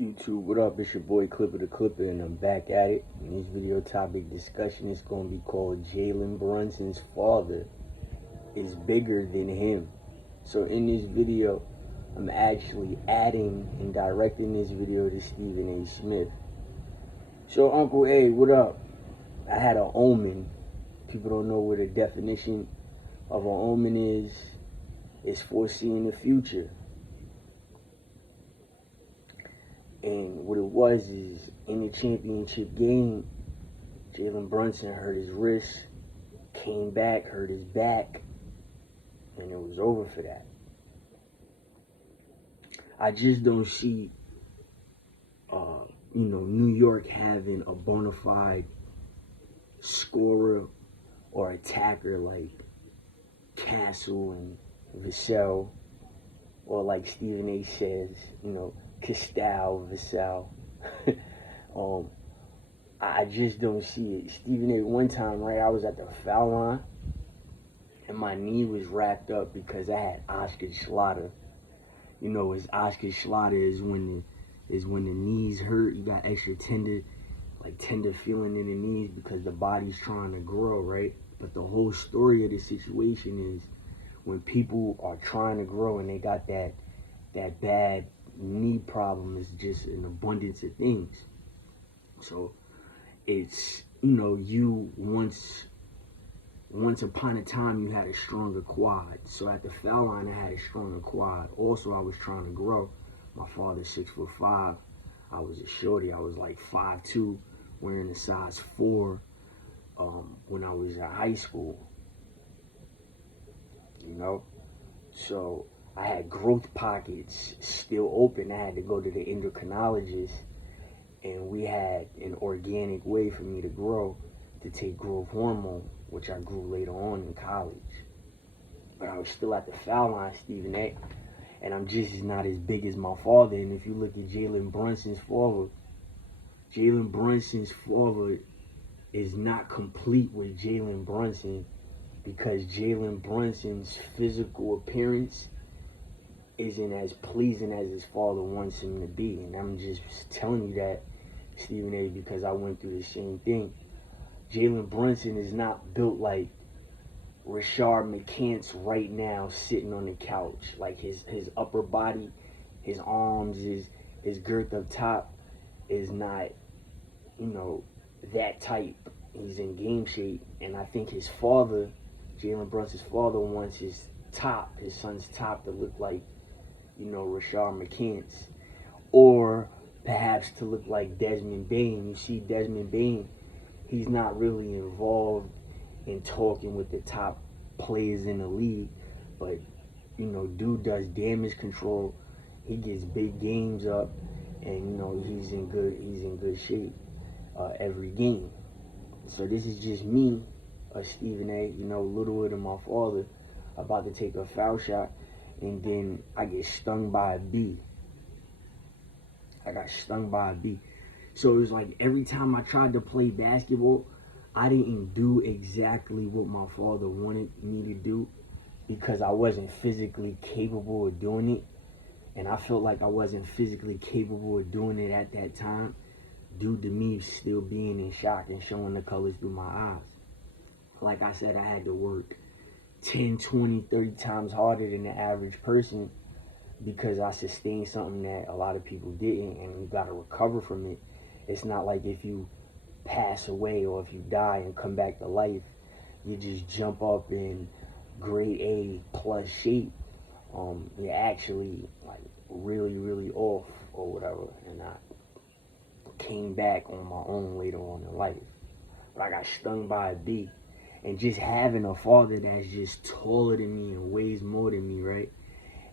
YouTube, what up? It's your boy Clipper the Clipper, and I'm back at it. And this video topic discussion is going to be called Jalen Brunson's father is bigger than him. So in this video, I'm actually adding and directing this video to Stephen A. Smith. So Uncle A, what up? I had an omen. People don't know what the definition of an omen is. It's foreseeing the future. And what it was is, in the championship game, Jalen Brunson hurt his wrist, came back, hurt his back, and it was over for that. I just don't see, New York having a bona fide scorer or attacker like Castle and Vassell, or like Stephen A. says, Castell, Vassell. I just don't see it. Stephen A. one time, right, I was at the foul line and my knee was wrapped up because I had Oscar Schlatter. As Oscar Schlatter is when the knees hurt, you got extra tender feeling in the knees because the body's trying to grow, right? But the whole story of the situation is when people are trying to grow and they got that bad knee problem, is just an abundance of things. So it's, you once upon a time you had a stronger quad. So at the foul line I had a stronger quad. Also, I was trying to grow. My father's 6'5". I was a shorty. I was like 5'2", wearing a size 4 when I was in high school. So I had growth pockets still open. I had to go to the endocrinologist, and we had an organic way for me to grow, to take growth hormone, which I grew later on in college. But I was still at the foul line, Stephen A. And I'm just not as big as my father. And if you look at Jalen Brunson's father is not complete with Jalen Brunson, because Jalen Brunson's physical appearance isn't as pleasing as his father wants him to be. And I'm just telling you that, Stephen A., because I went through the same thing. Jalen Brunson is not built like Rashard McCants right now, sitting on the couch. Like his upper body, his arms, his girth up top is not, that type. He's in game shape. And I think his father, Jalen Brunson's father, wants his son's top to look like, Rashard McCants. Or perhaps to look like Desmond Bane. You see Desmond Bane, he's not really involved in talking with the top players in the league, but dude does damage control. He gets big games up, and he's in good shape every game. So this is just me, Stephen A. Littler than my father, about to take a foul shot, and then I get stung by a bee. I got stung by a bee. So it was like every time I tried to play basketball, I didn't do exactly what my father wanted me to do because I wasn't physically capable of doing it. And I felt like I wasn't physically capable of doing it at that time due to me still being in shock and showing the colors through my eyes. Like I said, I had to work 10, 20, 30 times harder than the average person because I sustained something that a lot of people didn't, and you got to recover from it. It's not like if you pass away or if you die and come back to life, you just jump up in grade A plus shape. You're actually like really, really off or whatever. And I came back on my own later on in life. But I got stung by a bee. And just having a father that's just taller than me and weighs more than me, right?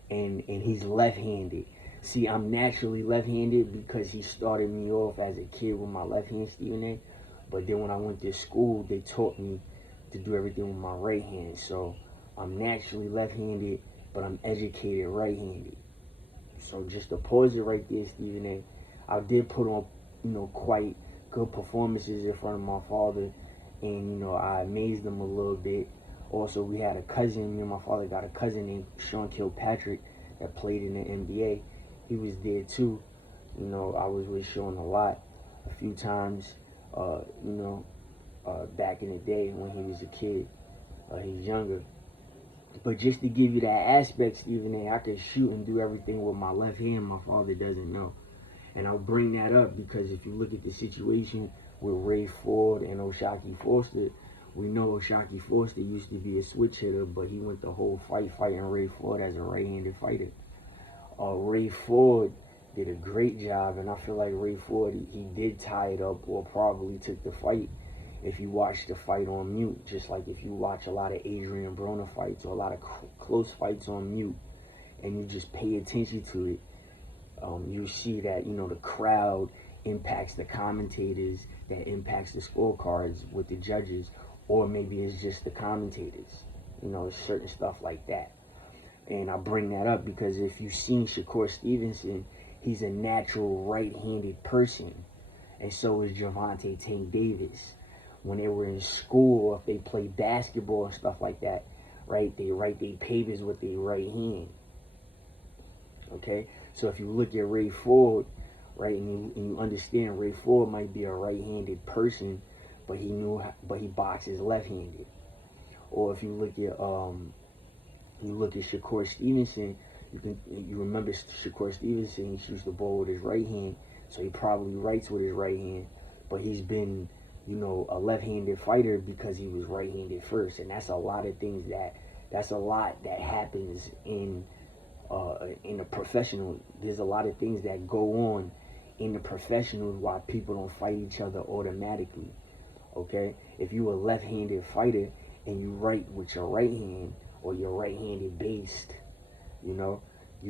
And he's left-handed. See, I'm naturally left-handed because he started me off as a kid with my left hand, Stephen A. But then when I went to school, they taught me to do everything with my right hand. So I'm naturally left-handed, but I'm educated right-handed. So just to pause it right there, Stephen A. I did put on, quite good performances in front of my father, and I amazed him a little bit. Also, we had a cousin. Me and my father got a cousin named Sean Kilpatrick that played in the NBA. He was there too. You know, I was with Sean a lot, a few times, back in the day when he was a kid. He's younger. But just to give you that aspect, Stephen A., I can shoot and do everything with my left hand my father doesn't know. And I'll bring that up because if you look at the situation with Ray Ford and O'Shaquie Foster, we know O'Shaquie Foster used to be a switch hitter, but he went the whole fight fighting Ray Ford as a right-handed fighter. Ray Ford did a great job, and I feel like Ray Ford, he did tie it up or probably took the fight if you watch the fight on mute. Just like if you watch a lot of Adrian Broner fights or a lot of close fights on mute and you just pay attention to it, you see that, the crowd impacts the commentators, that impacts the scorecards with the judges, or maybe it's just the commentators, certain stuff like that. And I bring that up because if you've seen Shakur Stevenson, he's a natural right-handed person, and so is Gervonta Tank Davis. When they were in school, or if they play basketball and stuff like that, right, they write their papers with their right hand. Okay, so if you look at Ray Ford, right, and you understand Ray Ford might be a right-handed person, but he boxes left-handed. Or if you look at Shakur Stevenson, you remember Shakur Stevenson, he shoots the ball with his right hand, so he probably writes with his right hand, but he's been, a left-handed fighter because he was right-handed first, and that's a lot that happens in the professional. There's a lot of things that go on in the professionals why people don't fight each other automatically. Okay, if you're a left-handed fighter and you write with your right hand or you're right-handed based, you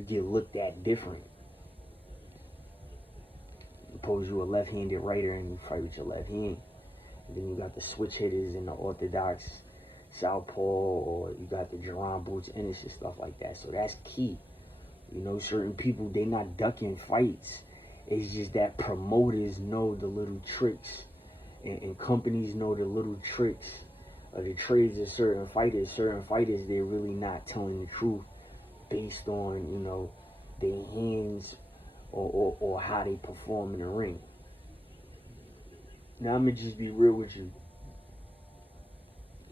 get looked at different. Suppose you're a left-handed writer and you fight with your left hand. And then you got the switch hitters and the orthodox southpaw, or you got the Jerron Boots Ennis and stuff like that. So that's key. Certain people, they not ducking fights. It's just that promoters know the little tricks, and companies know the little tricks of the trades of certain fighters. Certain fighters, they're really not telling the truth based on, their hands or how they perform in the ring. Now, I'm going to just be real with you.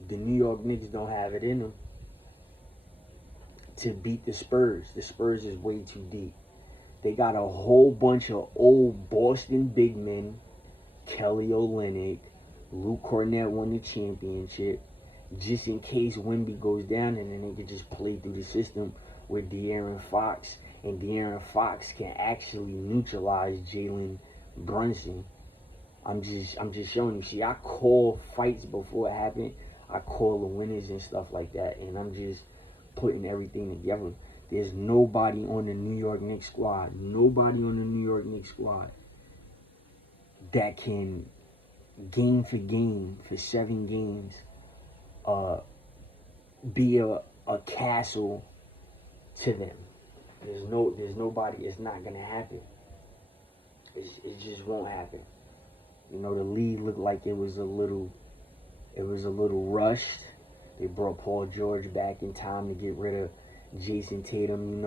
The New York Knicks don't have it in them to beat the Spurs. The Spurs is way too deep. They got a whole bunch of old Boston big men. Kelly Olynyk, Luke Cornett won the championship. Just in case Wemby goes down, and then they can just play through the system with De'Aaron Fox. And De'Aaron Fox can actually neutralize Jalen Brunson. I'm just showing you. See, I call fights before it happened. I call the winners and stuff like that. And I'm just putting everything together. There's nobody on the New York Knicks squad, that can game for game for 7 games be a castle to them. There's nobody. It's not gonna happen. It just won't happen. The league looked like it was a little rushed. They brought Paul George back in time to get rid of Jason Tatum.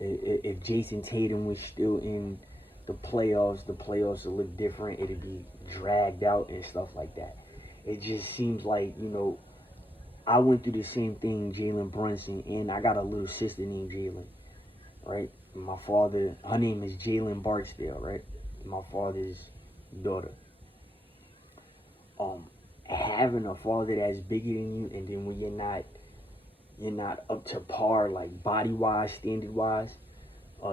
If Jason Tatum was still in the playoffs would look different. It'd be dragged out and stuff like that. It just seems like, I went through the same thing, Jalen Brunson, and I got a little sister named Jalen, right? My father, her name is Jalen Barksdale, right? My father's daughter. Having a father that's bigger than you, and then when you're not up to par, like body-wise, standard-wise,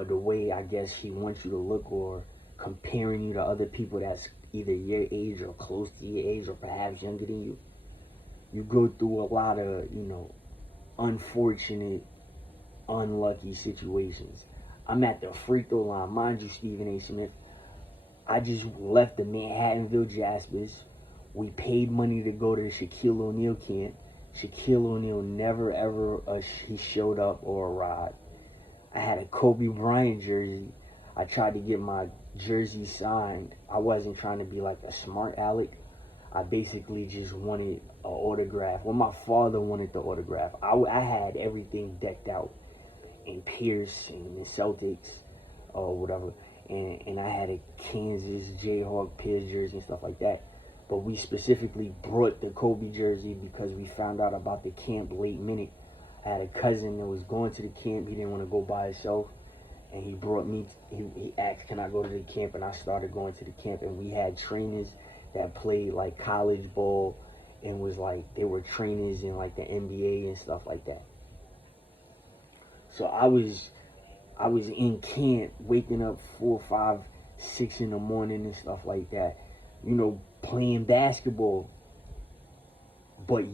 the way I guess he wants you to look, or comparing you to other people that's either your age or close to your age or perhaps younger than you. You go through a lot of, unfortunate, unlucky situations. I'm at the free throw line. Mind you, Stephen A. Smith, I just left the Manhattanville Jaspers. We paid money to go to the Shaquille O'Neal camp. Shaquille O'Neal never ever he showed up or arrived. I had a Kobe Bryant jersey. I tried to get my jersey signed. I wasn't trying to be like a smart aleck. I basically just wanted an autograph. Well, my father wanted the autograph. I had everything decked out in Pierce and the Celtics or whatever. and I had a Kansas Jayhawk Piers jersey and stuff like that. But we specifically brought the Kobe jersey because we found out about the camp late minute. I had a cousin that was going to the camp. He didn't want to go by himself, and he brought me. He asked, "Can I go to the camp?" And I started going to the camp, and we had trainers that played like college ball, and was like they were trainers in like the NBA and stuff like that. So I was in camp, waking up 4, 5, 6 in the morning and stuff like that. Playing basketball. But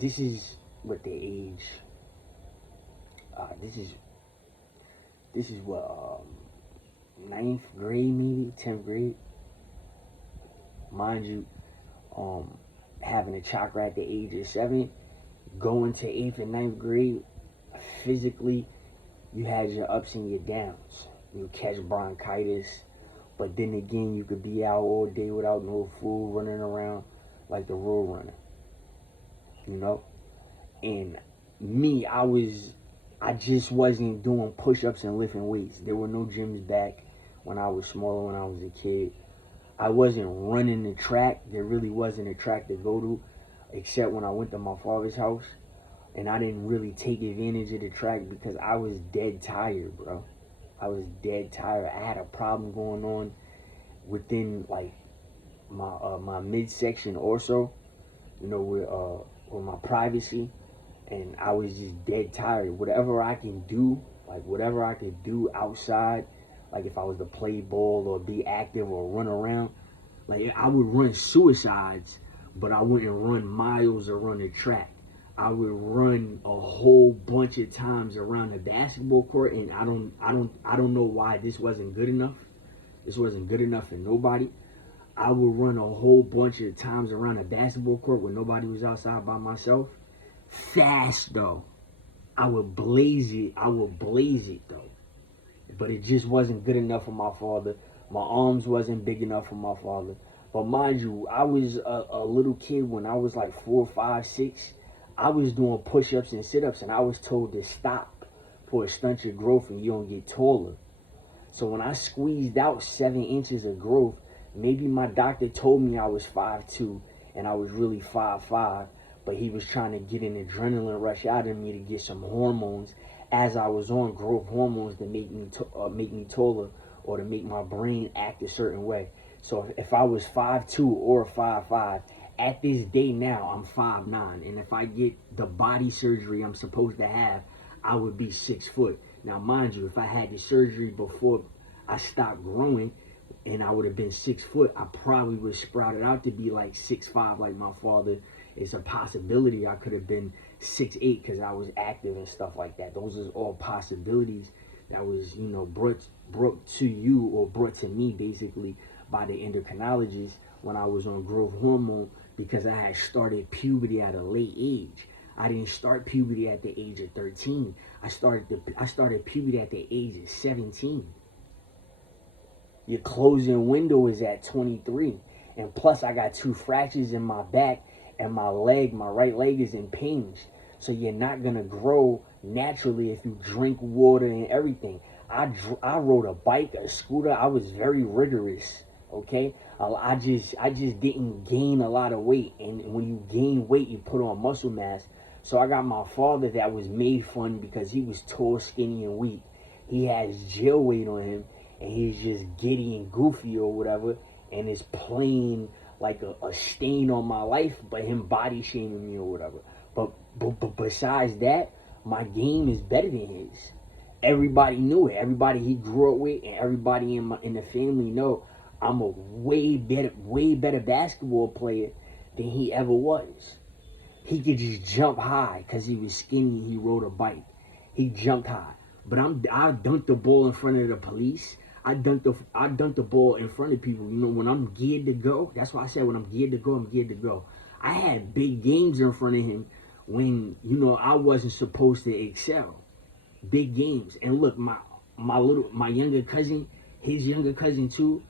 this is what the age. This is what ninth grade, maybe 10th grade. Mind you, having a chakra at the age of 7, going to 8th and 9th grade, physically, you had your ups and your downs. You catch bronchitis, but then again, you could be out all day without no food, running around like the road runner. And me, I just wasn't doing push-ups and lifting weights. There were no gyms back when I was smaller, when I was a kid. I wasn't running the track. There really wasn't a track to go to, except when I went to my father's house. And I didn't really take advantage of the track because I was dead tired, bro. I was dead tired. I had a problem going on within like my midsection also, with my privacy, and I was just dead tired. Whatever I could do outside, like if I was to play ball or be active or run around, like I would run suicides, but I wouldn't run miles or run a track. I would run a whole bunch of times around the basketball court, and I don't know why this wasn't good enough. This wasn't good enough for nobody. I would run a whole bunch of times around the basketball court when nobody was outside by myself. Fast though. I would blaze it though. But it just wasn't good enough for my father. My arms wasn't big enough for my father. But mind you, I was a little kid when I was like 4, 5, 6. I was doing push-ups and sit-ups, and I was told to stop for a stunt your growth and you don't get taller. So when I squeezed out 7 inches of growth, maybe my doctor told me I was 5'2", and I was really 5'5", but he was trying to get an adrenaline rush out of me to get some hormones as I was on growth hormones to make me taller or to make my brain act a certain way. So if I was 5'2" or 5'5", at this day now, I'm 5'9", and if I get the body surgery I'm supposed to have, I would be 6 foot. Now, mind you, if I had the surgery before I stopped growing, and I would have been 6 foot, I probably would have sprouted out to be like 6'5", like my father. It's a possibility I could have been 6'8" because I was active and stuff like that. Those are all possibilities that was, brought to you or brought to me basically by the endocrinologist when I was on growth hormone, because I had started puberty at a late age. I didn't start puberty at the age of 13. I started puberty at the age of 17. Your closing window is at 23. And plus I got 2 fractures in my back, and my right leg is in pain. So you're not going to grow naturally if you drink water and everything. I rode a bike, a scooter. I was very rigorous. Okay, I just didn't gain a lot of weight, and when you gain weight, you put on muscle mass. So I got my father that was made fun because he was tall, skinny, and weak. He has jail weight on him, and he's just giddy and goofy or whatever, and it's plain like a stain on my life, but him body shaming me or whatever. But besides that, my game is better than his. Everybody knew it. Everybody he grew up with, and everybody in the family know I'm a way better basketball player than he ever was. He could just jump high because he was skinny. He rode a bike. He jumped high. But I dunked the ball in front of the police. I dunked the ball in front of people. When I'm geared to go, that's why I said when I'm geared to go, I'm geared to go. I had big games in front of him when, I wasn't supposed to excel. Big games. And look, my younger cousin, his younger cousin too,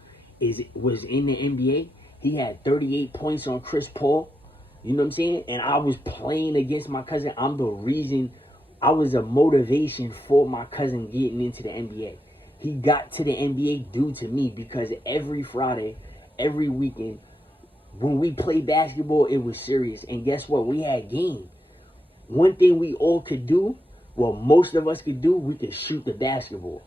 was in the NBA. He had 38 points on Chris Paul. You know what I'm saying? And I was playing against my cousin. I'm the reason. I was a motivation for my cousin getting into the NBA. he got to the NBA due to me, because every Friday, every weekend, when we played basketball, it was serious. And guess what? We had game. One thing we all could do, well, most of us could do, we could shoot the basketball.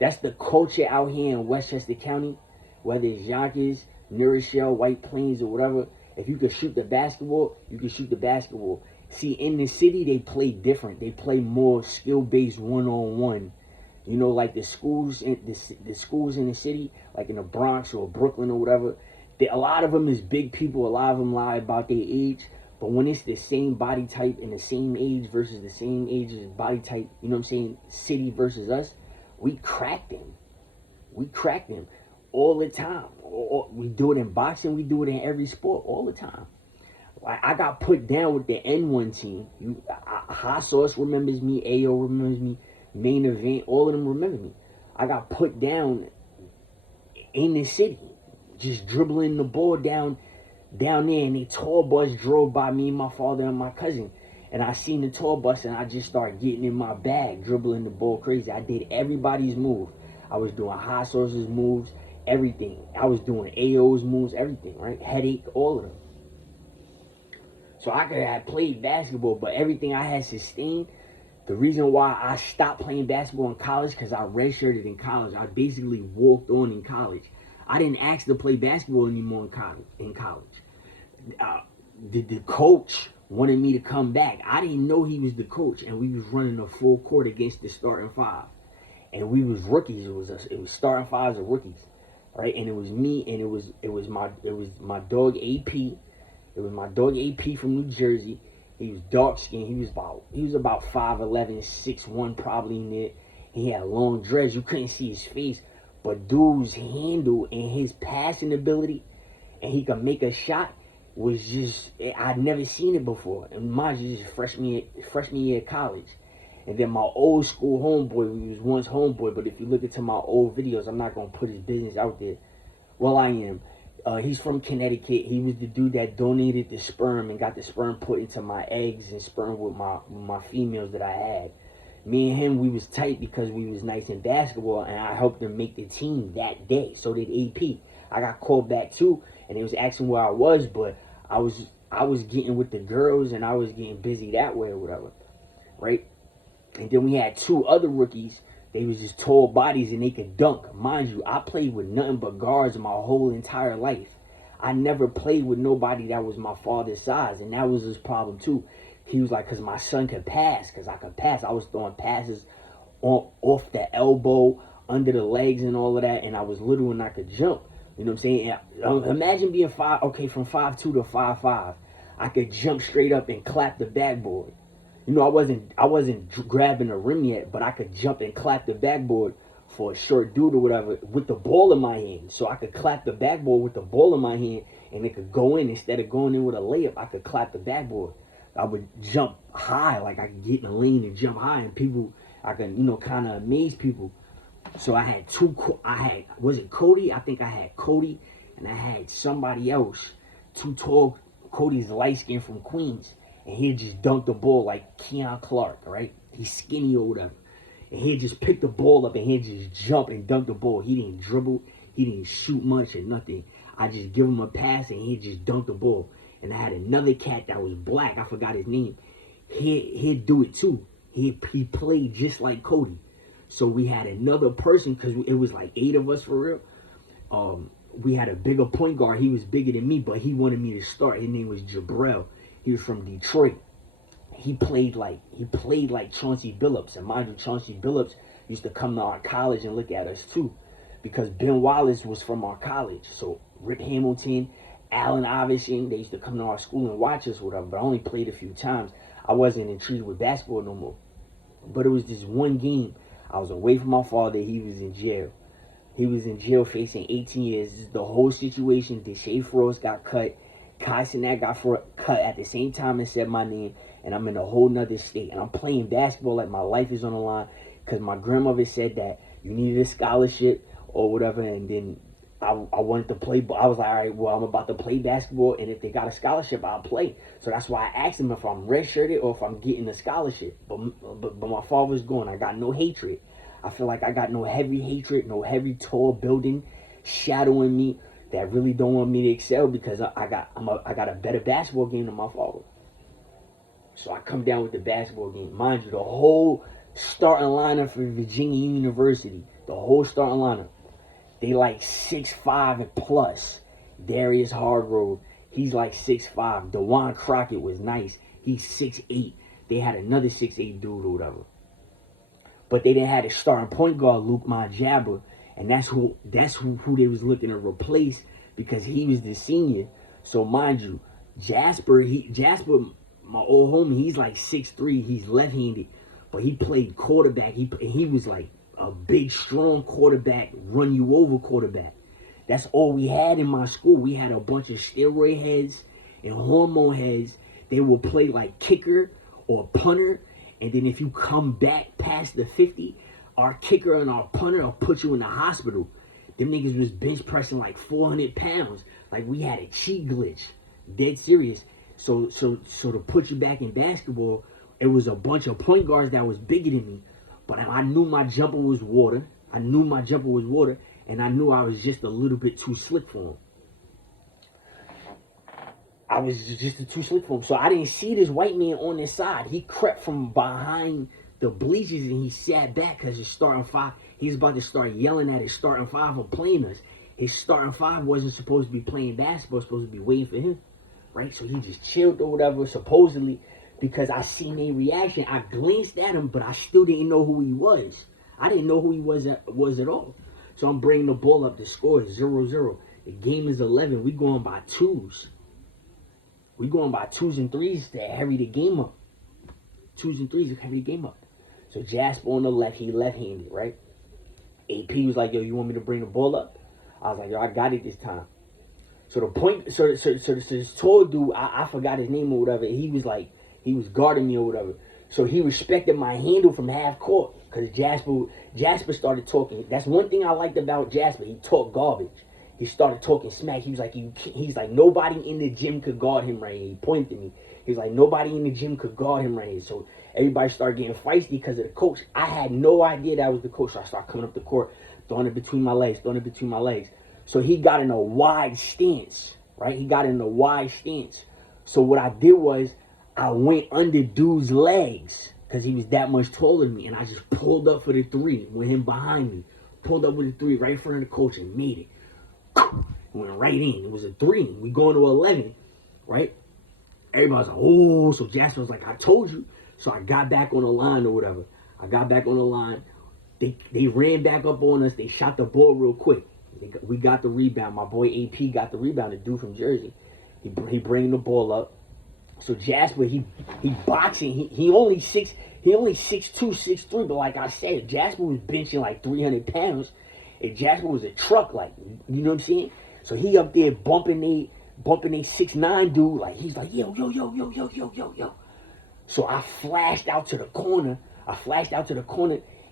That's the culture out here in Westchester County, whether it's Yonkers, New Rochelle, White Plains, or whatever. If you could shoot the basketball, you can shoot the basketball. See, in the city, they play different. They play more skill-based one-on-one. You know, like the schools in the schools in the city, like in the Bronx or Brooklyn or whatever, a lot of them is big people. A lot of them lie about their age. But when it's the same body type and the same age versus the same age as body type, you know what I'm saying, city versus us, we crack them. We crack them all the time. We do it in boxing. We do it in every sport all the time. I got put down with the N1 team. Hot Sauce remembers me. AO remembers me. Main Event, all of them remember me. I got put down in the city, just dribbling the ball down there, and a tour bus drove by me and my father and my cousin. And I seen the tour bus, and I just started getting in my bag, dribbling the ball crazy. I did everybody's move. I was doing Hot Sauce's moves, everything. I was doing AO's moves, everything, right? Headache, all of them. So I could have played basketball, but everything I had sustained. The reason why I stopped playing basketball in college, because I redshirted in college. I basically walked on in college. I didn't ask to play basketball anymore in college. The coach wanted me to come back. I didn't know he was the coach, and we was running a full court against the starting five. And we was rookies. It was starting fives of rookies, right? And it was me, and it was my dog AP. It was my dog AP from New Jersey. He was dark skinned. He was about 5'11", 6'1", probably in there. He had long dreads. You couldn't see his face. But dude's handle and his passing ability, and he could make a shot, was just, I'd never seen it before. And mind you, just freshman year of college. And then my old school homeboy, he was once homeboy, but if you look into my old videos, I'm not going to put his business out there. Well, I am. He's from Connecticut. He was the dude that donated the sperm and got the sperm put into my eggs and sperm with my females that I had. Me and him, we was tight because we was nice in basketball, and I helped him make the team that day. So did AP. I got called back too, and they was asking where I was, but I was getting with the girls, and I was getting busy that way or whatever, right? And then we had two other rookies. They was just tall bodies, and they could dunk. Mind you, I played with nothing but guards my whole entire life. I never played with nobody that was my father's size, and that was his problem too. He was like, because my son could pass, because I could pass. I was throwing passes off the elbow, under the legs and all of that, and I was little and I could jump. You know what I'm saying? Imagine being from 5'2" to 5'5". I could jump straight up and clap the backboard. You know, I wasn't grabbing the rim yet, but I could jump and clap the backboard for a short dude or whatever with the ball in my hand. So I could clap the backboard with the ball in my hand, and it could go in. Instead of going in with a layup, I could clap the backboard. I would jump high, like I could get in the lane and jump high, and people, I could, kind of amaze people. So I had was it Cody? I think I had Cody, and I had somebody else, too tall. Cody's light skin from Queens, and he'd just dunk the ball like Keon Clark, right? He's skinny or whatever. And he'd just pick the ball up, and he'd just jump and dunk the ball. He didn't dribble, he didn't shoot much or nothing. I just give him a pass, and he'd just dunk the ball. And I had another cat that was black. I forgot his name. He'd do it too. He played just like Cody. So we had another person, because it was like 8 of us for real. We had a bigger point guard. He was bigger than me, but he wanted me to start. His name was Jabril. He was from Detroit. He played like Chauncey Billups. And mind you, Chauncey Billups used to come to our college and look at us too, because Ben Wallace was from our college. So Rip Hamilton, Allen Iverson, they used to come to our school and watch us, whatever. But I only played a few times. I wasn't intrigued with basketball no more. But it was this one game. I was away from my father. He was in jail. He was in jail facing 18 years. This is the whole situation. Deshae Frost got cut. Kai Cenat got cut at the same time and said my name. And I'm in a whole nother state. And I'm playing basketball like my life is on the line, because my grandmother said that you needed a scholarship or whatever. And then I wanted to play. I was like, all right, well, I'm about to play basketball, and if they got a scholarship, I'll play. So that's why I asked him if I'm redshirted or if I'm getting a scholarship. But my father's going. I got no hatred. I feel like I got no heavy hatred, no heavy tall building shadowing me that really don't want me to excel because I got a better basketball game than my father. So I come down with the basketball game. Mind you, the whole starting lineup for Virginia University, the whole starting lineup, they like 6'5" and plus. Darius Hargrove, he's like 6'5". DeJuan Crockett was nice. He's 6'8". They had another 6'8" dude or whatever. But they didn't have a starting point guard, Luke Majaba, and that's who they was looking to replace because he was the senior. So mind you, Jasper, my old homie, he's like 6'3", he's left-handed, but he played quarterback. He was like a big, strong quarterback, run you over quarterback. That's all we had in my school. We had a bunch of steroid heads and hormone heads. They will play like kicker or punter, and then if you come back past the 50, our kicker and our punter will put you in the hospital. Them niggas was bench pressing like 400 pounds. Like we had a cheat glitch. Dead serious. So to put you back in basketball, it was a bunch of point guards that was bigger than me. But I knew my jumper was water. And I knew I was just a little bit too slick for him. I was just too slick for him. So I didn't see this white man on this side. He crept from behind the bleachers and he sat back because his starting five, he's about to start yelling at his starting five for playing us. His starting five wasn't supposed to be playing basketball, supposed to be waiting for him. Right? So he just chilled or whatever, supposedly, because I seen a reaction. I glanced at him, but I still didn't know who he was. I didn't know who he was at all. So I'm bringing the ball up. The score is 0-0. The game is 11. We going by twos. We going by 2s and 3s to hurry the game up. 2s and 3s to hurry the game up. So Jasper on the left, he left-handed, right? AP was like, yo, you want me to bring the ball up? I was like, yo, I got it this time. So this tall dude, I forgot his name or whatever. He was guarding me or whatever. So he respected my handle from half court because Jasper started talking. That's one thing I liked about Jasper. He talked garbage. He started talking smack. He's like nobody in the gym could guard him right here. He pointed at me. He's like, nobody in the gym could guard him right here. So everybody started getting feisty because of the coach. I had no idea that was the coach. So I started coming up the court, throwing it between my legs. So he got in a wide stance, right? So what I did was I went under dude's legs because he was that much taller than me. And I just pulled up for the three with him behind me. Pulled up with the three right in front of the coach and made it. Went right in. It was a 3. We going to 11, right? Everybody's like, oh. So Jasper was like, I told you. So I got back on the line or whatever. They ran back up on us. They shot the ball real quick. We got the rebound. My boy AP got the rebound. The dude from Jersey. He bringing the ball up. So Jasper, he boxing. He only 6'2", 6'3", but like I said, Jasper was benching like 300 pounds. And Jasper was a truck, like, you know what I'm saying? So he up there bumping a 6'9" dude, like he's like, yo. So I flashed out to the corner.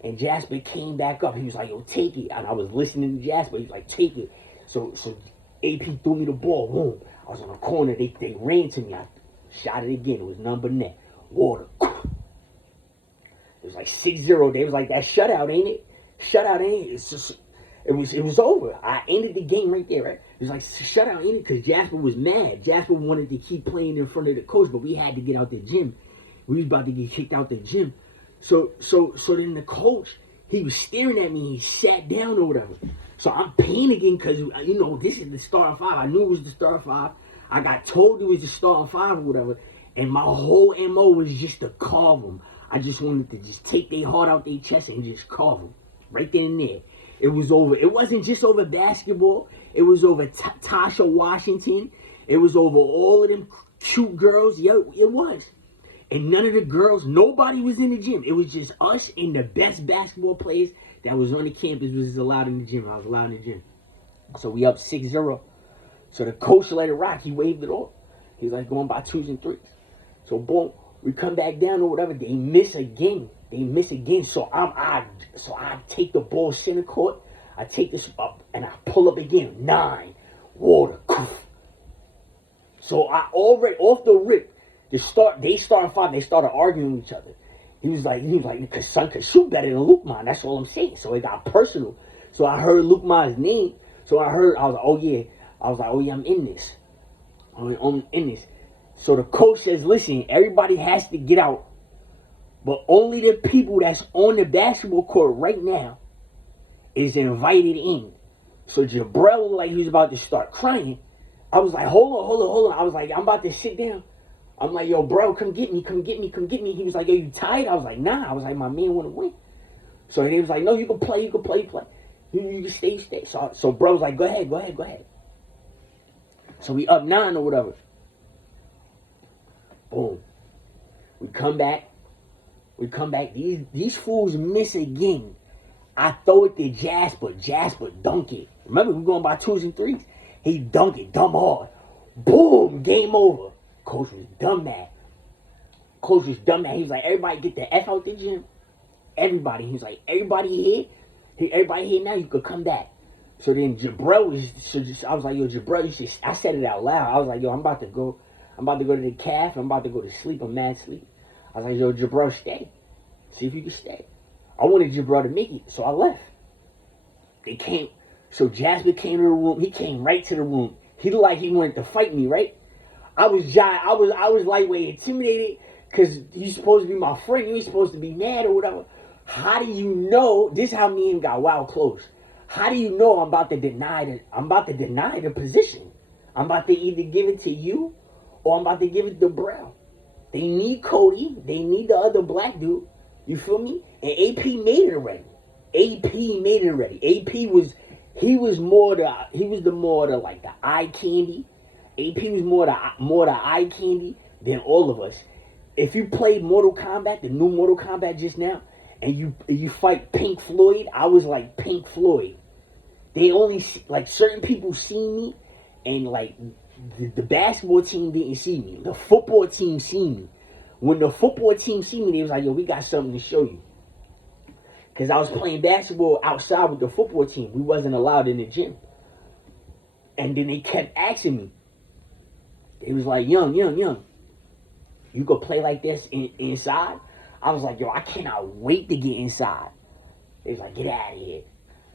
And Jasper came back up. He was like, yo, take it. And I was listening to Jasper. He's like, take it. So AP threw me the ball. Boom. I was on the corner. They ran to me. I shot it again. It was number net. Water. It was like 6-0. They was like, that shutout, ain't it? It's just, it was over. I ended the game right there, right? It was like shutout, ain't it? Because Jasper was mad. Jasper wanted to keep playing in front of the coach, but we had to get out the gym. We was about to get kicked out the gym. So then the coach, he was staring at me. He sat down or whatever. So I'm panicking because, you know, this is the starting five. I knew it was the starting five. I got told it was the starting five or whatever. And my whole MO was just to carve them. I just wanted to just take their heart out their chest and just carve them. Right there and there. It was over. It wasn't just over basketball. It was over Tasha Washington. It was over all of them cute girls. Yeah, it was. And none of the girls, nobody was in the gym. It was just us and the best basketball players that was on the campus was allowed in the gym. I was allowed in the gym. So we up 6-0. So the coach let it rock. He waved it off. He's like going by 2s and 3s. So boom, we come back down or whatever. They miss again. So I take the ball center court. I take this up and I pull up again. 9. Water. So I already off the rip. They started 5. They started arguing with each other. He was like, cause son could shoot better than Luke Mine. That's all I'm saying. So it got personal. So I heard Luke Mine's name. So I was like, oh yeah. I was like, oh yeah, I'm in this. I'm in this. So the coach says, listen, everybody has to get out. But only the people that's on the basketball court right now is invited in. So Jabril looked like he was about to start crying. I was like, hold on. I was like, I'm about to sit down. I'm like, yo, bro, come get me. He was like, yo, you tired? I was like, nah. I was like, my man want to win. So he was like, no, you can play. You can stay. So bro was like, go ahead. So we up 9 or whatever. Boom. We come back. These fools miss again. I throw it to Jasper dunk it. Remember, we going by 2s and 3s. He dunk it, dumb hard. Boom, game over. Coach was dumb mad. He was like, everybody get the F out the gym. Everybody. He was like, everybody here now, you could come back. So then Jabril I was like, yo, Jabril, I said it out loud. I was like, yo, I'm about to go to the calf. I'm about to go to sleep. I'm mad sleep. I was like, yo, Jabril, stay. See if you can stay. I wanted Jabril to make it, so I left. So Jasper came to the room. He came right to the room. He looked like he wanted to fight me, right? I was lightweight intimidated because he's supposed to be my friend. You ain't supposed to be mad or whatever. How do you know? This is how me and him got wild close. How do you know I'm about to deny the position? I'm about to either give it to you or I'm about to give it to Brown. They need Cody. They need the other black dude. You feel me? And AP made it already. AP was the more like the eye candy. AP was more the eye candy than all of us. If you played Mortal Kombat, the new Mortal Kombat just now, and you fight Pink Floyd, I was like Pink Floyd. They only like certain people see me, and like the basketball team didn't see me. The football team see me. When the football team see me, they was like, yo, we got something to show you. Because I was playing basketball outside with the football team. We wasn't allowed in the gym. And then they kept asking me. They was like, young, you could play like this inside? I was like, yo, I cannot wait to get inside. They was like, get out of here.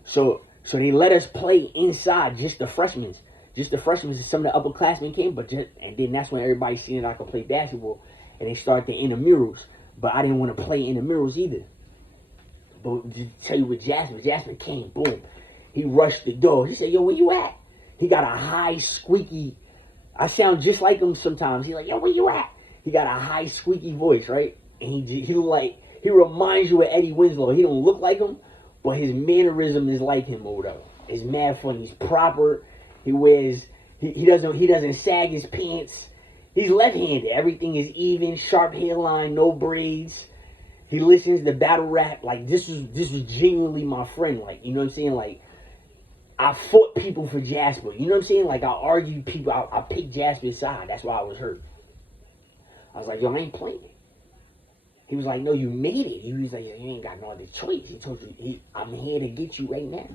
So they let us play inside, just the freshmen. Some of the upperclassmen came, and then that's when everybody seen that I could play basketball. And they started the intramurals. But I didn't want to play intramurals either. But to tell you what Jasper came, boom. He rushed the door. He said, yo, where you at? He got a high, squeaky, I sound just like him sometimes. He's like, yo, where you at? He got a high, squeaky voice, right? And he reminds you of Eddie Winslow. He don't look like him, but his mannerism is like him or whatever. It's mad funny. He's proper. He wears, he doesn't sag his pants. He's left-handed. Everything is even, sharp hairline, no braids. He listens to battle rap. Like, this was genuinely my friend. Like, you know what I'm saying? Like, I fought people for Jasper. You know what I'm saying? Like, I argued people. I picked Jasper's side. That's why I was hurt. I was like, yo, I ain't playing it. He was like, no, you made it. He was like, yo, you ain't got no other choice. He told you, I'm here to get you right now.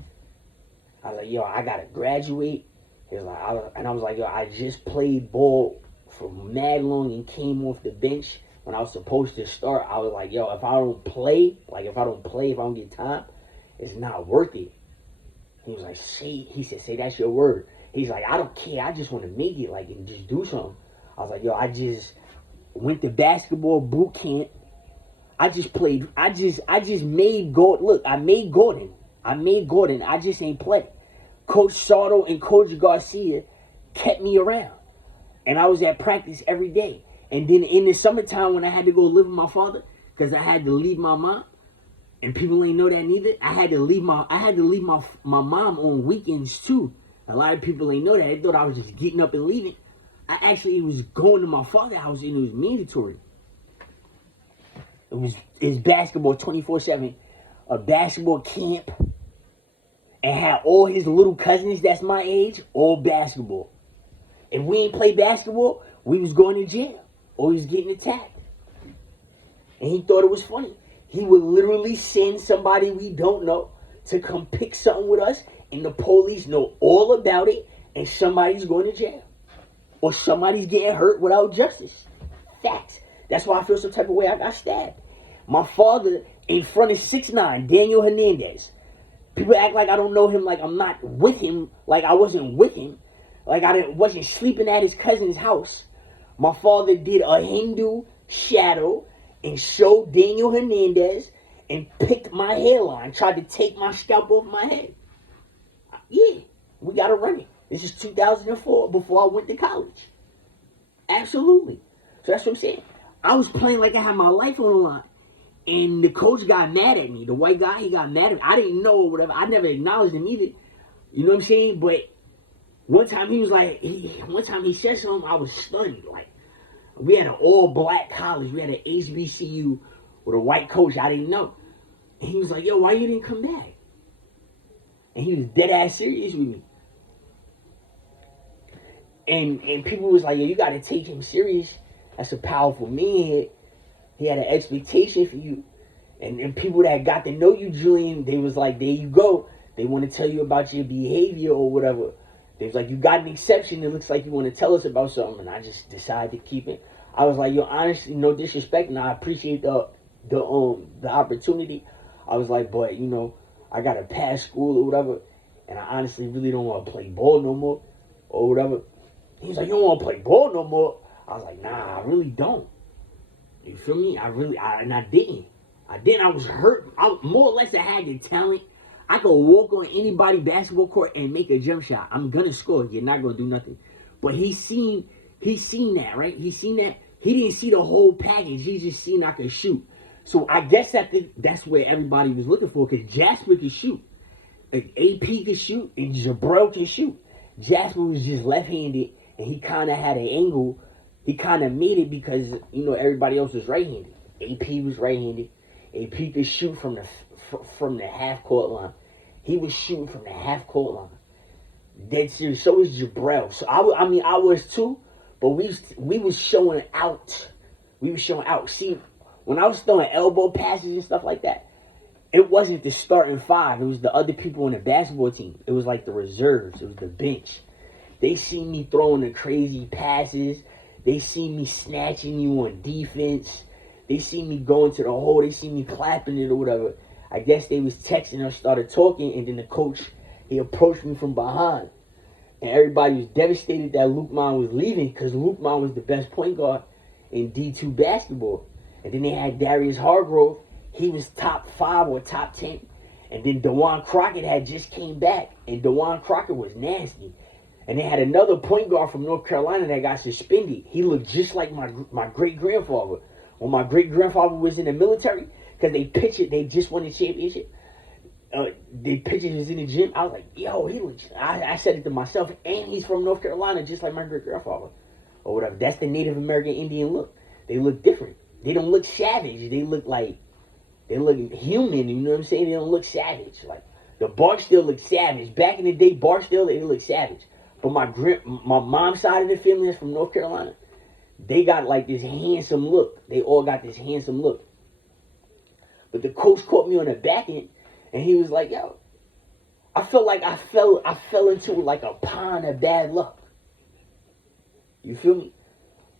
I was like, yo, I got to graduate. He was like, I was like, yo, I just played ball for mad long and came off the bench when I was supposed to start. I was like, yo, if I don't play, if I don't get time, it's not worth it. He was like, say that's your word. He's like, I don't care. I just want to make it, and just do something. I was like, yo, I just went to basketball boot camp. I just made Gordon. Look, I made Gordon. I just ain't play. Coach Sardo and Coach Garcia kept me around. And I was at practice every day. And then in the summertime when I had to go live with my father, because I had to leave my mom, and people ain't know that neither, I had to leave my mom on weekends too. A lot of people ain't know that. They thought I was just getting up and leaving. I actually was going to my father's house, and it was mandatory. It's basketball 24/7, a basketball camp, and had all his little cousins that's my age, all basketball. If we ain't play basketball, we was going to jail or we was getting attacked. And he thought it was funny. He would literally send somebody we don't know to come pick something with us, and the police know all about it, and somebody's going to jail. Or somebody's getting hurt without justice. Facts. That's why I feel some type of way I got stabbed. My father in front of 6'9", Daniel Hernandez. People act like I don't know him, like I'm not with him, like I wasn't with him, like wasn't sleeping at his cousin's house. My father did a Hindu shadow and showed Daniel Hernandez and picked my hairline, tried to take my scalp off my head. Yeah, we got to run it. This is 2004, before I went to college. Absolutely. So that's what I'm saying. I was playing like I had my life on the line. And the coach got mad at me. The white guy, he got mad at me. I didn't know or whatever. I never acknowledged him either. You know what I'm saying? But one time he was like, one time he said something, I was stunned. Like, we had an all-black college. We had an HBCU with a white coach. I didn't know. And he was like, yo, why you didn't come back? And he was dead-ass serious with me. And people was like, yo, you got to take him serious. That's a powerful man. He had an expectation for you. And people that got to know you, Julian, they was like, there you go. They want to tell you about your behavior or whatever. They was like, you got an exception. It looks like you want to tell us about something. And I just decided to keep it. I was like, yo, honestly, no disrespect. And I appreciate the opportunity. I was like, but, you know, I got to pass school or whatever. And I honestly really don't want to play ball no more or whatever. He was like, you don't want to play ball no more? I was like, nah, I really don't. You feel me? I didn't. I was hurt. More or less, I had the talent. I could walk on anybody's basketball court and make a jump shot. I'm going to score. You're not going to do nothing. But he seen that, right? He seen that. He didn't see the whole package. He just seen I could shoot. So I guess that's where everybody was looking for, because Jasper could shoot. AP could shoot, and Jabril could shoot. Jasper was just left-handed, and he kind of had an angle. He kind of made it because, you know, everybody else was right-handed. AP was right-handed. AP could shoot from the half-court line. He was shooting from the half-court line. Dead serious. So was Jabril. So, I was too, but we was showing out. We was showing out. See, when I was throwing elbow passes and stuff like that, it wasn't the starting five. It was the other people on the basketball team. It was like the reserves. It was the bench. They see me throwing the crazy passes. They see me snatching you on defense. They see me going to the hole. They see me clapping it or whatever. I guess they was texting or started talking, and then the coach, he approached me from behind. And everybody was devastated that Luke Mon was leaving, because Luke Mon was the best point guard in D2 basketball. And then they had Darius Hargrove. He was top 5 or top 10. And then DeJuan Crockett had just came back, and DeJuan Crockett was nasty. And they had another point guard from North Carolina that got suspended. He looked just like my great-grandfather. When my great-grandfather was in the military, because they just won the championship. The picture was in the gym. I was like, yo, he looks. I said it to myself, and he's from North Carolina, just like my great-grandfather. Or whatever. That's the Native American Indian look. They look different. They don't look savage. They look human, you know what I'm saying? They don't look savage. Like, the Barksdale looked savage. Back in the day, Barksdale, they looked savage. But my mom's side of the family is from North Carolina. They got like this handsome look. They all got this handsome look. But the coach caught me on the back end, and he was like, yo, I felt like I fell into like a pond of bad luck. You feel me?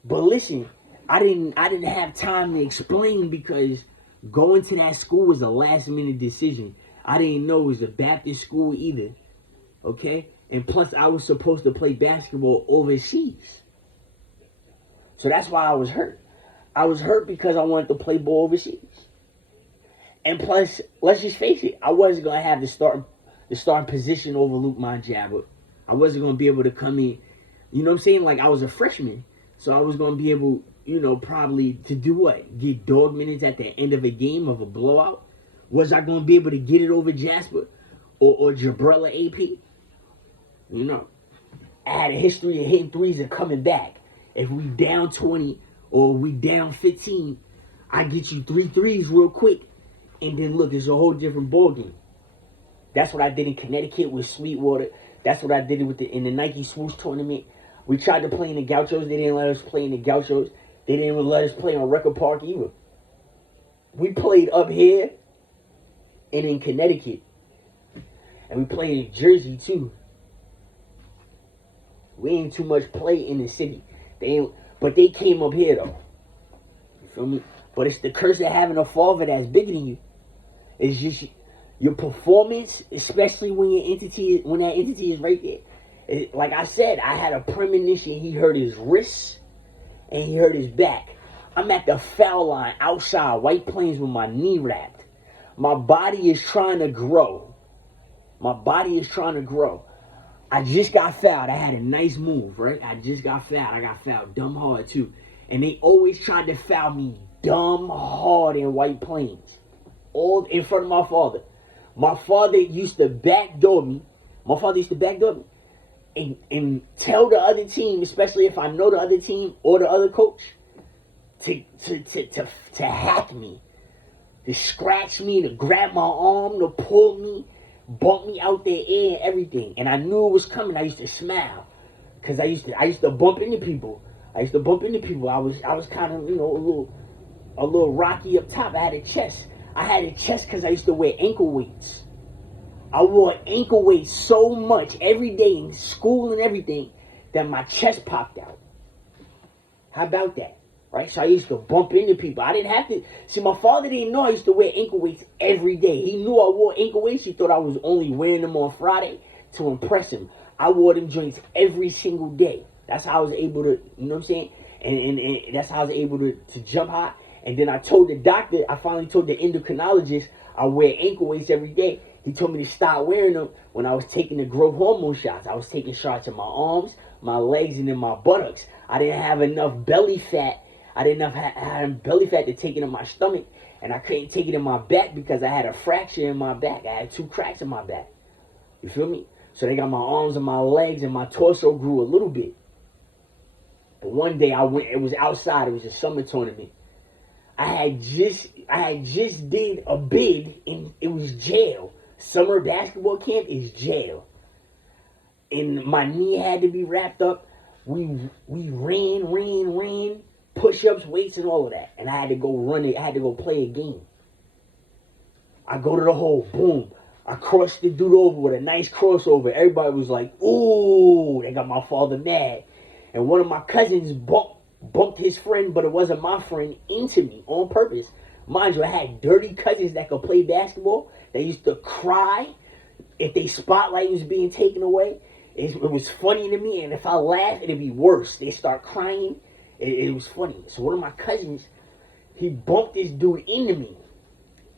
But listen, I didn't have time to explain, because going to that school was a last minute decision. I didn't know it was a Baptist school either. Okay? And plus, I was supposed to play basketball overseas. So that's why I was hurt. I was hurt because I wanted to play ball overseas. And plus, let's just face it, I wasn't going to have the starting position over Luke Monjabber. I wasn't going to be able to come in. You know what I'm saying? Like, I was a freshman. So I was going to be able, you know, probably to do what? Get dog minutes at the end of a game, of a blowout? Was I going to be able to get it over Jasper or Jabril AP? You know, I had a history of hitting threes and coming back. If we down 20 or we down 15, I get you 3 threes real quick. And then look, it's a whole different ballgame. That's what I did in Connecticut with Sweetwater. That's what I did in the Nike Swoosh tournament. We tried to play in the Gauchos. They didn't let us play in the Gauchos. They didn't even let us play on Record Park either. We played up here and in Connecticut. And we played in Jersey too. We ain't too much play in the city. But they came up here though. You feel me? But it's the curse of having a father that's bigger than you. It's just your performance, especially when that entity is right there. Like I said, I had a premonition. He hurt his wrists and he hurt his back. I'm at the foul line outside White Plains with my knee wrapped. My body is trying to grow. I just got fouled. I had a nice move, right? I just got fouled. I got fouled dumb hard too. And they always tried to foul me dumb hard in White Plains. All in front of my father. My father used to backdoor me. And tell the other team, especially if I know the other team or the other coach, to hack me. To scratch me, to grab my arm, to pull me, bump me out the air and everything. And I knew it was coming. I used to smile. Because I used to bump into people. I was kind of, a little rocky up top. I had a chest because I used to wear ankle weights. I wore ankle weights so much every day in school and everything that my chest popped out. How about that? Right? So I used to bump into people. I didn't have to. See, my father didn't know I used to wear ankle weights every day. He knew I wore ankle weights. He thought I was only wearing them on Friday to impress him. I wore them joints every single day. That's how I was able to, you know what I'm saying? And that's how I was able to jump high. And then I finally told the endocrinologist I wear ankle weights every day. He told me to stop wearing them when I was taking the growth hormone shots. I was taking shots in my arms, my legs, and in my buttocks. I didn't have enough belly fat. I didn't have belly fat to take it in my stomach. And I couldn't take it in my back because I had a fracture in my back. I had 2 cracks in my back. You feel me? So they got my arms and my legs and my torso grew a little bit. But one day it was outside. It was a summer tournament. I had just did a bid and it was jail. Summer basketball camp is jail. And my knee had to be wrapped up. We ran, push-ups, weights, and all of that. And I had to go run it. I had to go play a game. I go to the hole, boom. I crossed the dude over with a nice crossover. Everybody was like, ooh, they got my father mad. And one of my cousins bumped his friend, but it wasn't my friend, into me on purpose. Mind you, I had dirty cousins that could play basketball. They used to cry if their spotlight was being taken away. It was funny to me, and if I laugh, it'd be worse. They start crying. It was funny. So one of my cousins, he bumped this dude into me.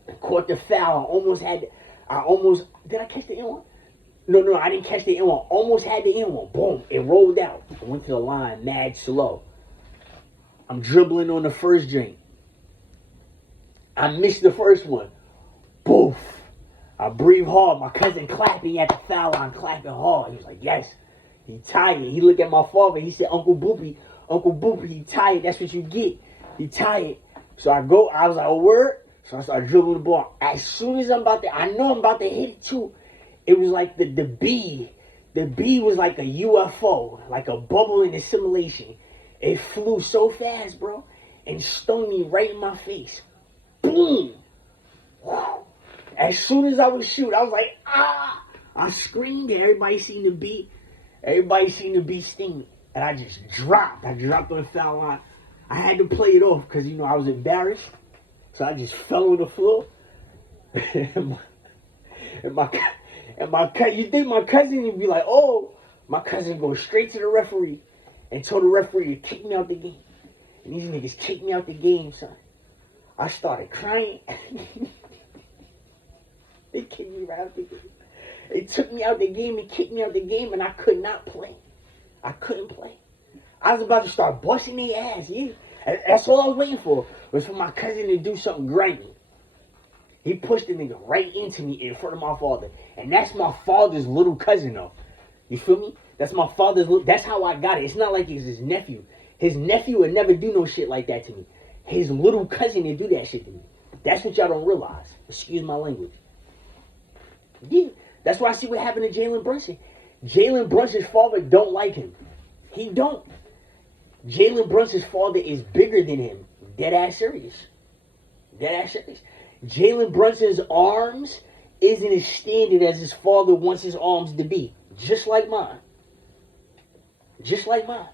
I caught the foul. Did I catch the end one? No, I didn't catch the end one. Almost had the end one. Boom, it rolled out. I went to the line mad slow. I'm dribbling on the first drink. I missed the first one. Boof. I breathe hard. My cousin clapping at the foul line, clapping hard. He was like, yes. He tired. He looked at my father. He said, Uncle Boopy, he tired. That's what you get. He tired. So I was like, oh, word? So I started dribbling the ball. As soon as I know I'm about to hit it too. It was like the bee. The bee was like a UFO, like a bubble in a simulation. It flew so fast, bro, and stung me right in my face. Boom! As soon as I was shooting, I was like, ah! I screamed, and everybody seen the bee sting me. And I just dropped. I dropped on the foul line. I had to play it off because, I was embarrassed. So I just fell on the floor. You think my cousin would be like, oh, my cousin goes straight to the referee and told the referee to kick me out the game. And these niggas kicked me out the game, son. I started crying. They kicked me right out the game. They took me out the game and kicked me out the game, and I could not play. I couldn't play. I was about to start busting their ass. Yeah. That's all I was waiting for, was for my cousin to do something grimy. He pushed the nigga right into me in front of my father. And that's my father's little cousin, though. You feel me? That's my father's that's how I got it. It's not like it's his nephew. His nephew would never do no shit like that to me. His little cousin would do that shit to me. That's what y'all don't realize. Excuse my language. Yeah. That's why I see what happened to Jalen Brunson. Jalen Brunson's father don't like him. He don't. Jalen Brunson's father is bigger than him. Dead ass serious. Dead ass serious. Jalen Brunson's arms isn't as standard as his father wants his arms to be. Just like mine. Just like mine.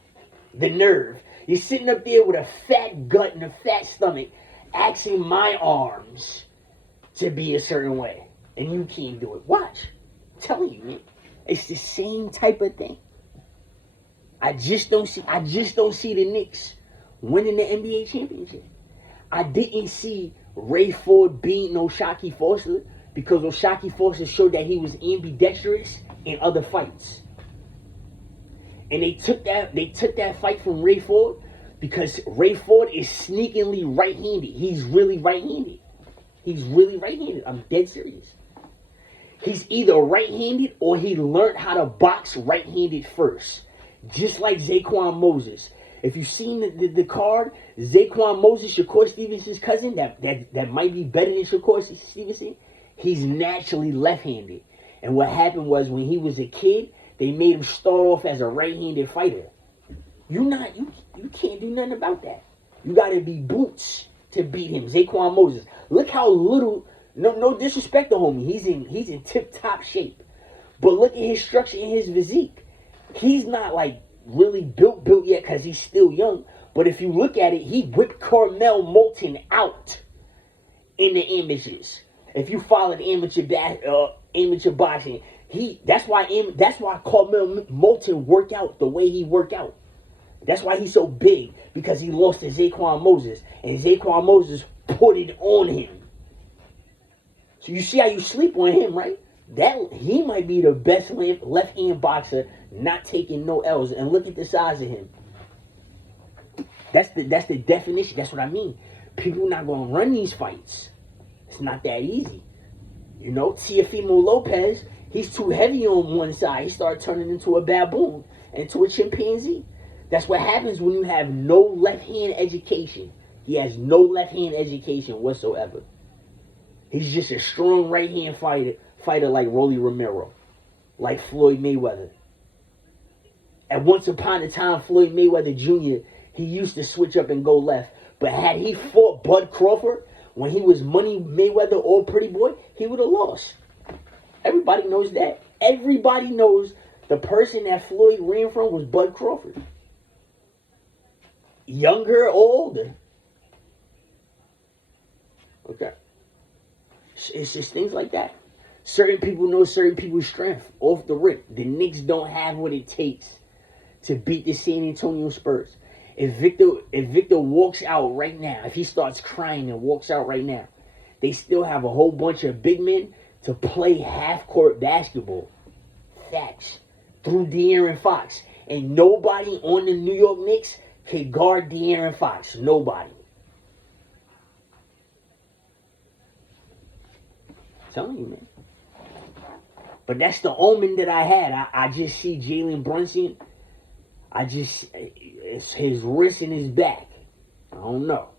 The nerve. You're sitting up there with a fat gut and a fat stomach, asking my arms to be a certain way, and you can't do it. Watch. I'm telling you, man. It's the same type of thing. I just don't see the Knicks winning the NBA championship. I didn't see Ray Ford beating O'Shaquie Foster because O'Shaquie Foster showed that he was ambidextrous in other fights. And they took that fight from Ray Ford because Ray Ford is sneakingly right-handed. He's really right-handed. I'm dead serious. He's either right-handed or he learned how to box right-handed first. Just like Zaquan Moses. If you've seen the card, Zaquan Moses, Shakur Stevenson's cousin, that might be better than Shakur Stevenson, he's naturally left-handed. And what happened was when he was a kid, they made him start off as a right-handed fighter. You can't do nothing about that. You got to be boots to beat him. Zaquan Moses. Look how little, no disrespect to homie. He's in tip-top shape. But look at his structure and his physique. He's not like really built yet because he's still young. But if you look at it, he whipped Carmel Moulton out in the amateurs. If you followed amateur boxing, that's why Carmel Moulton worked out the way he worked out. That's why he's so big, because he lost to Zaquan Moses, and Zaquan Moses put it on him. So you see how you sleep on him, right? That he might be the best left-hand boxer, not taking no L's. And look at the size of him. That's the definition. That's what I mean. People not gonna run these fights. It's not that easy. You know, Teofimo Lopez, he's too heavy on one side. He started turning into a baboon, into a chimpanzee. That's what happens when you have no left-hand education. He has no left-hand education whatsoever. He's just a strong right-hand fighter like Rolly Romero, like Floyd Mayweather. And once upon a time, Floyd Mayweather Jr., he used to switch up and go left. But had he fought Bud Crawford when he was Money Mayweather or Pretty Boy, he would have lost. Everybody knows that. Everybody knows the person that Floyd ran from was Bud Crawford. Younger or older. Okay. It's just things like that. Certain people know certain people's strength off the rip. The Knicks don't have what it takes to beat the San Antonio Spurs. If Victor walks out right now, if he starts crying and walks out right now, they still have a whole bunch of big men to play half-court basketball. Facts. Through De'Aaron Fox. And nobody on the New York Knicks can guard De'Aaron Fox. Nobody. I'm telling you, man. But that's the omen that I had. I just see Jalen Brunson. It's his wrist and his back. I don't know.